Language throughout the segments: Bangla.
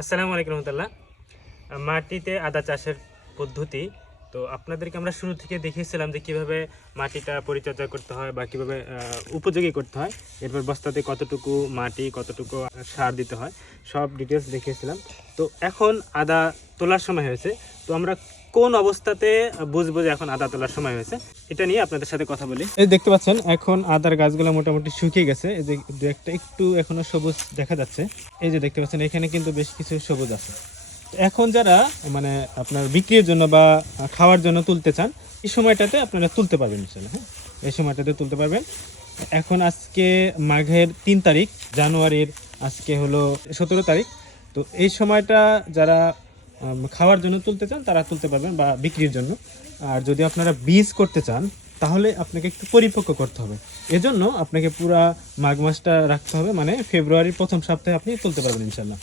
আসসালামু আলাইকুম রহমতুল্লাহ। মাটিতে আদা চাষের পদ্ধতি তো আপনাদেরকে আমরা শুরু থেকে দেখিয়েছিলাম যে কিভাবে মাটিটা পরিচর্যা করতে হয় বা কিভাবে উপযোগী করতে হয়, এরপর বস্তাতে কতটুকু মাটি কতটুকু সার দিতে হয় সব ডিটেলস দেখিয়েছিলাম। তো এখন আদা তোলার সময় হয়েছে, তো আমরা কোন অবস্থাতে বুঝবো যে এখন আদা তোলার সময় হয়েছে এটা নিয়ে আপনাদের সাথে কথা বলি। এই দেখতে পাচ্ছেন এখন আদার গাছগুলো মোটামুটি শুকিয়ে গেছে, এই যে দু একটা একটু এখনো সবুজ দেখা যাচ্ছে। এই যে দেখতে পাচ্ছেন এখানে কিন্তু বেশ কিছু সবুজ আছে। এখন যারা মানে আপনার বিক্রির জন্য বা খাওয়ার জন্য তুলতে চান এই সময়টাতে আপনারা তুলতে পারবেন ইনশাআল্লাহ। হ্যাঁ, এই সময়টাতে তুলতে পারবেন। এখন আজকে মাঘের 3 তারিখ, জানুয়ারির আজকে হলো 17 তারিখ। তো এই সময়টা যারা খাওয়ার জন্য তুলতে চান তারা তুলতে পারবেন বা বিক্রির জন্য। আর যদি আপনারা বীজ করতে চান তাহলে আপনাকে একটু পরিপক্ক করতে হবে, এজন্য আপনাকে পুরা মাঘ মাসটা রাখতে হবে, মানে ফেব্রুয়ারির প্রথম সপ্তাহে আপনি তুলতে পারবেন ইনশাল্লাহ।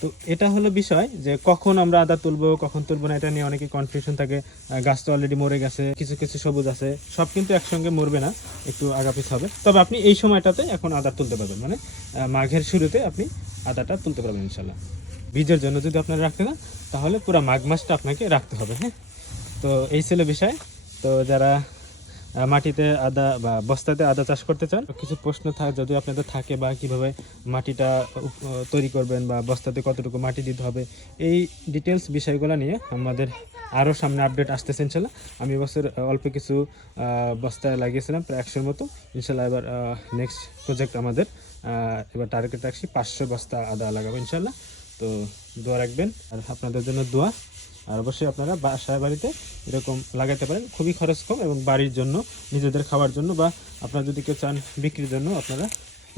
তো এটা হলো বিষয় যে কখন আমরা আদা তুলবো কখন তুলবো না, এটা নিয়ে অনেকে কনফিউশন থাকে। গাছ তো অলরেডি মরে গেছে, কিছু কিছু সবুজ আছে, সব কিন্তু একসঙ্গে মরবে না, একটু আগাপিছ হবে। তবে আপনি এই সময়টাতে এখন আদা তুলতে পারবেন, মানে মাঘের শুরুতে আপনি আদাটা তুলতে পারবেন ইনশাল্লাহ। বীজের জন্য যদি আপনারা রাখতে চান তাহলে পুরো মাঘ মাসটা আপনাকে রাখতে হবে। হ্যাঁ, তো এই ছিল বিষয়। তো যারা মাটিতে আদা বা বস্তাতে আদা চাষ করতে চান, কিছু প্রশ্ন যদি আপনাদের থাকে বা কিভাবে মাটিটা তৈরি করবেন বা বস্তাতে কতটুকু মাটি দিতে হবে, এই ডিটেলস বিষয়গুলো নিয়ে আমাদের আরও সামনে আপডেট আসতেছে ইনশাল্লাহ। আমি এবছর অল্প কিছু বস্তা লাগিয়েছিলাম, প্রায় 100-র মতো। ইনশাল্লাহ এবার নেক্সট প্রজেক্ট আমাদের এবার টার্গেট রাখছি 500 বস্তা আদা লাগাবো ইনশাল্লাহ। তো দোয়া রাখবেন, আর আপনাদের জন্য দোয়া। আর অবশ্যই আপনারা বাসায় বাড়িতে এরকম লাগাতে পারেন, খুবই খরচ কম এবং বাড়ির জন্য নিজেদের খাওয়ার জন্য বা আপনারা যদি কেউ চান বিক্রির জন্য আপনারা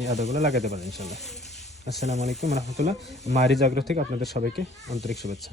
এই আদাগুলো লাগাতে পারেন ইনশাল্লাহ। আসসালামু আলাইকুম রহমতুল্লাহ। মারিজ আগ্রহ থেকে আপনাদের সবাইকে আন্তরিক শুভেচ্ছা।